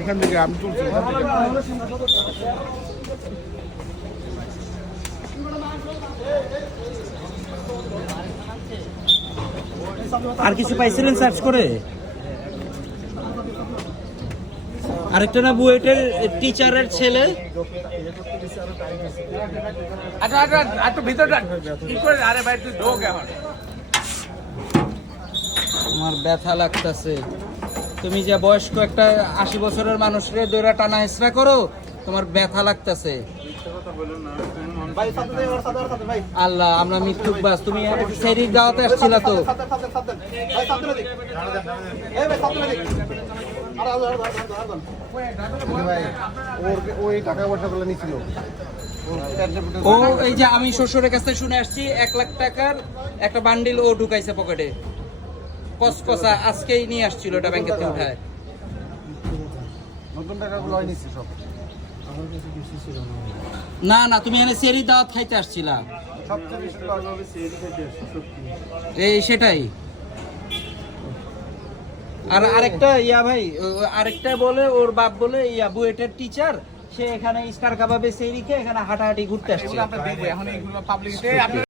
এখান থেকে আমি তুলছি। আর কিছু পাইছিলেন সার্চ করে? আরেকটা না বুয়েটের টিচারের ছেলে, আমার ব্যথা লাগতেছে। তুমি যে বয়স্ক একটা 80 বছরের মানুষরে দৌড়া টানা হেসরা করো, তোমার ব্যথা লাগতেছে। আল্লাহ, আমরা মৃত্যুবাস। তুমি সেরির দাওয়াতে আসছিল তো? ওই টাকা পয়সাগুলো নিছিল। ও এই যে আমি শ্বশুরের কাছে শুনে আসছি 1 লাখ টাকার একটা বান্ডিল ও ঢুকাইছে পকেটে, কসকসা। আজকেই নিয়ে আসছিল এটা ব্যাংকের থেকে উঠায়। নতুন টাকাগুলো হয় নিচ্ছে সব। না না, তুমি এখানে সেরি দাওয়াত খাইতে আসছিলা। সবচেয়ে বেশি লাগবে সেরি খাইতে আসছে সত্যি। এই সেটাই। আর আরেকটা ইয়া ভাই, আরেকটা বলে ওর বাপ বলে ইয়া বুয়েটের টিচার, সে এখানে স্টার কাবাবে সেরি খেয়ে এখানে হাঁটাহাঁটি ঘুরতে আসছে।